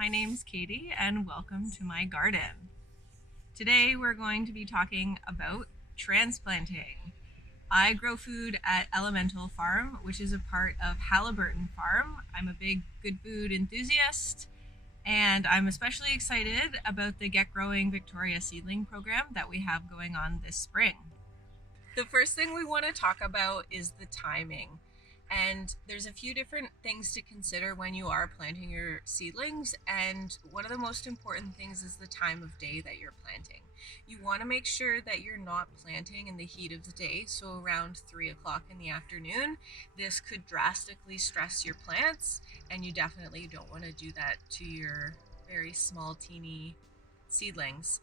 my name's Katie and welcome to my garden. Today we're going to be talking about transplanting. I grow food at Elemental Farm, which is a part of Halliburton Farm. I'm a big good food enthusiast and I'm especially excited about the Get Growing Victoria Seedling program that we have going on this spring. The first thing we want to talk about is the timing. And there's a few different things to consider when you are planting your seedlings, and one of the most important things is the time of day that you're planting. You want to make sure that you're not planting in the heat of the day, so around 3 o'clock in the afternoon. This could drastically stress your plants, and you definitely don't want to do that to your very small teeny seedlings.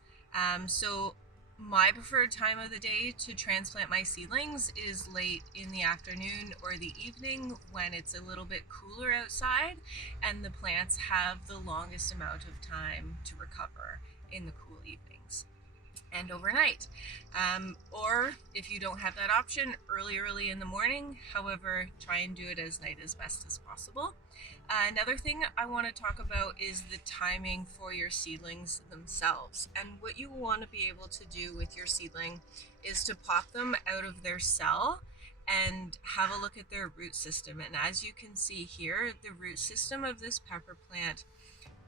So my preferred time of the day to transplant my seedlings is late in the afternoon or the evening when it's a little bit cooler outside and the plants have the longest amount of time to recover in the cool evenings and overnight. Or if you don't have that option, early in the morning. However, try and do it as night as best as possible. Another thing I want to talk about is the timing for your seedlings themselves. And what you want to be able to do with your seedling is to pop them out of their cell and have a look at their root system. And as you can see here, the root system of this pepper plant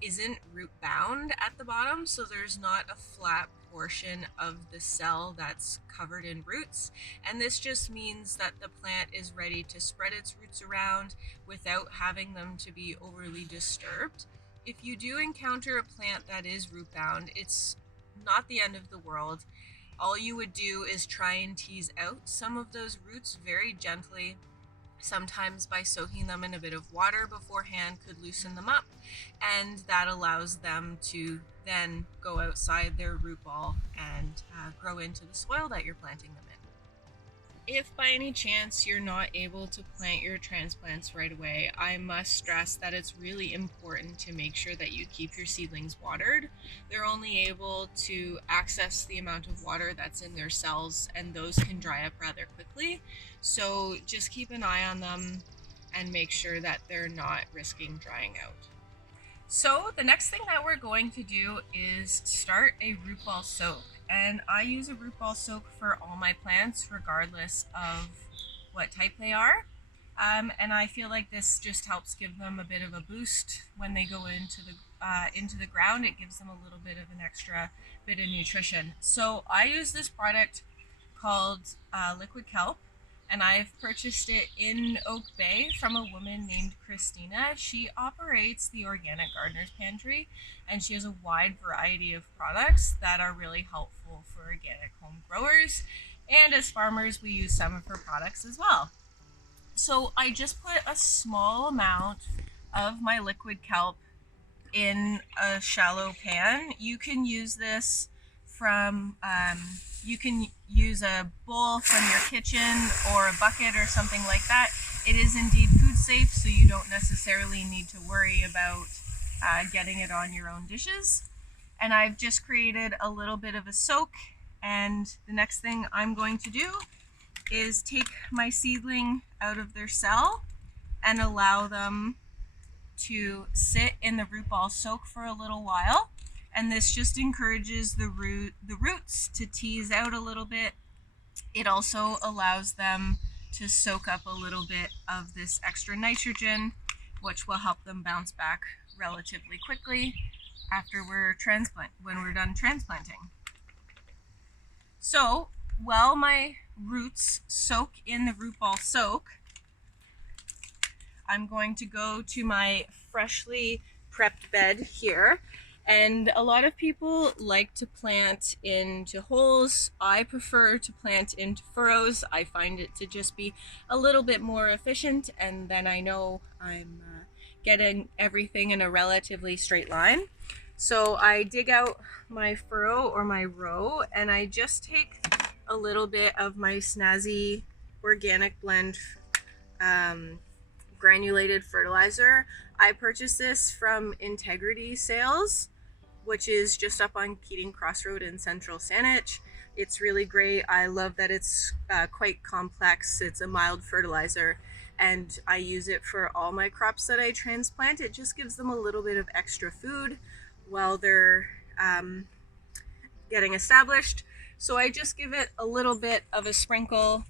isn't root bound at the bottom, so there's not a flat portion of the cell that's covered in roots, and this just means that the plant is ready to spread its roots around without having them to be overly disturbed. If you do encounter a plant that is root bound, it's not the end of the world. All you would do is try and tease out some of those roots very gently. Sometimes by soaking them in a bit of water beforehand could loosen them up, and that allows them to then go outside their root ball and grow into the soil that you're planting them in. If by any chance you're not able to plant your transplants right away, I must stress that it's really important to make sure that you keep your seedlings watered. They're only able to access the amount of water that's in their cells, and those can dry up rather quickly. So just keep an eye on them and make sure that they're not risking drying out. So the next thing that we're going to do is start a root ball soak. And I use a root ball soak for all my plants regardless of what type they are. And I feel like this just helps give them a bit of a boost when they go into the ground. It gives them a little bit of an extra bit of nutrition. So I use this product called Liquid Kelp, and I've purchased it in Oak Bay from a woman named Christina. She operates the Organic Gardener's Pantry, and she has a wide variety of products that are really helpful for organic home growers. And as farmers, we use some of her products as well. So I just put a small amount of my liquid kelp in a shallow pan. You can use this from you can use a bowl from your kitchen or a bucket or something like that. It is indeed food safe, so you don't necessarily need to worry about getting it on your own dishes. And I've just created a little bit of a soak, and the next thing I'm going to do is take my seedling out of their cell and allow them to sit in the root ball soak for a little while. And this just encourages the roots to tease out a little bit. It also allows them to soak up a little bit of this extra nitrogen, which will help them bounce back relatively quickly after when we're done transplanting. So while my roots soak in the root ball soak, I'm going to go to my freshly prepped bed here. And a lot of people like to plant into holes. I prefer to plant into furrows. I find it to just be a little bit more efficient, and then I know I'm getting everything in a relatively straight line. So I dig out my furrow or my row, and I just take a little bit of my snazzy organic blend granulated fertilizer. I purchased this from Integrity Sales, which is just up on Keating Crossroad in Central Saanich. It's really great. I love that it's quite complex. It's a mild fertilizer, and I use it for all my crops that I transplant. It just gives them a little bit of extra food while they're getting established. So I just give it a little bit of a sprinkle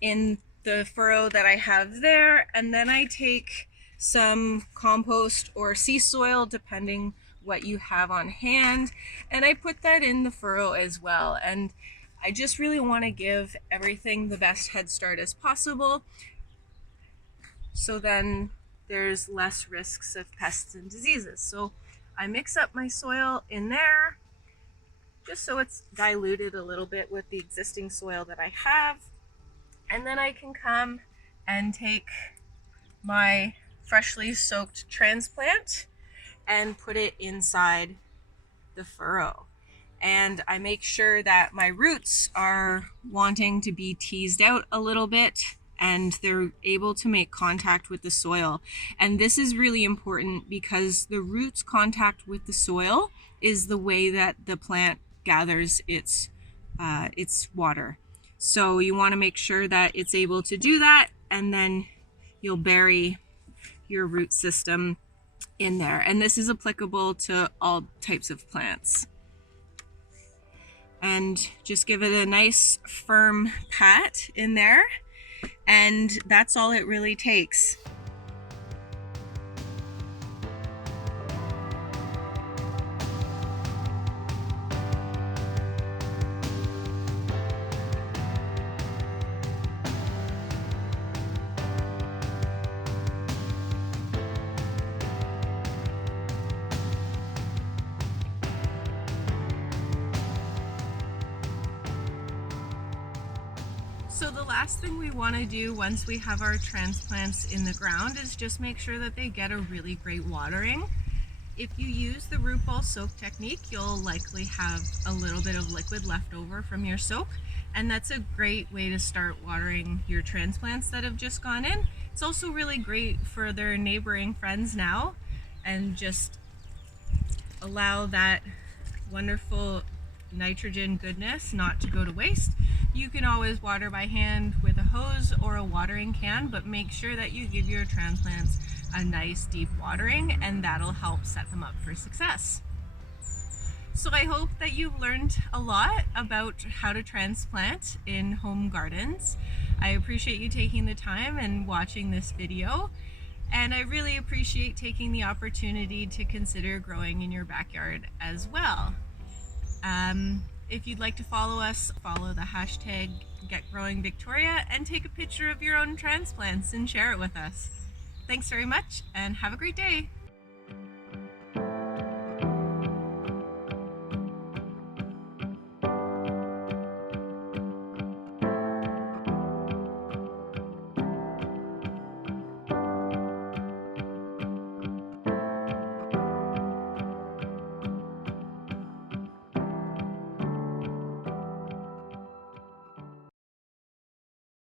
in the furrow that I have there, and then I take some compost or sea soil depending what you have on hand, and I put that in the furrow as well. And I just really want to give everything the best head start as possible, so then there's less risks of pests and diseases. So I mix up my soil in there just so it's diluted a little bit with the existing soil that I have. And then I can come and take my freshly soaked transplant and put it inside the furrow. And I make sure that my roots are wanting to be teased out a little bit and they're able to make contact with the soil. And this is really important because the roots contact with the soil is the way that the plant gathers its water. So you want to make sure that it's able to do that, and then you'll bury your root system in there. And this is applicable to all types of plants. And just give it a nice firm pat in there, and that's all it really takes. So the last thing we want to do once we have our transplants in the ground is just make sure that they get a really great watering. If you use the root ball soak technique, you'll likely have a little bit of liquid left over from your soak, and that's a great way to start watering your transplants that have just gone in. It's also really great for their neighboring friends now, and just allow that wonderful nitrogen goodness not to go to waste. You can always water by hand with a hose or a watering can, but make sure that you give your transplants a nice deep watering, and that'll help set them up for success. So I hope that you've learned a lot about how to transplant in home gardens. I appreciate you taking the time and watching this video, and I really appreciate taking the opportunity to consider growing in your backyard as well. If you'd like to follow us, follow the hashtag #GetGrowingVictoria and take a picture of your own transplants and share it with us. Thanks very much and have a great day.